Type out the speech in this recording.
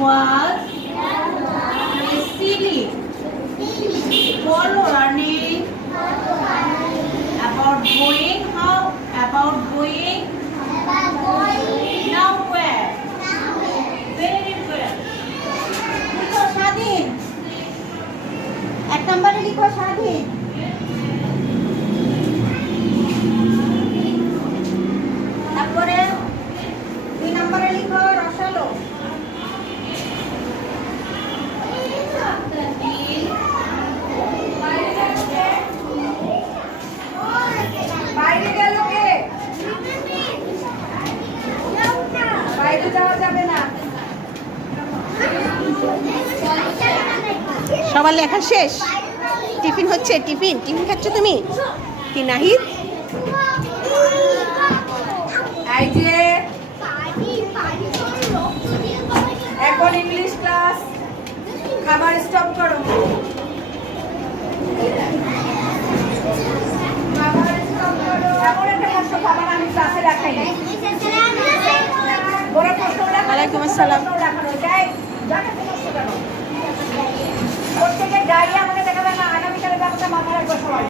was silly for learning about going. How about going? Now where? Very well. লিখো স্বাধীন। 1 নম্বরে লিখো স্বাধীন। তারপরে 2 নম্বরে লিখো রসালো। বাইরে গেল কে? বাইরে যাওয়া যাবে না। সবার লেখা শেষ? টিফিন হচ্ছে? টিফিন খাচ্ছ তুমি কি নাহিদ? এই যে এখন ইংলিশ ক্লাস, খাবার স্টপ করো। খাবার স্টপ করো। এমন একটা প্রশ্ন খাবার আমি ক্লাসে রাখাই নাই। বড় প্রশ্ন রাখো। ওয়ালাইকুম আসসালাম। রাখো যাই যাকে প্রশ্ন করো। প্রত্যেকের ডায়রি আমাকে দেখাবে না, আগামীকালে ব্যাপারটা মাথায় রাখবো সবাই।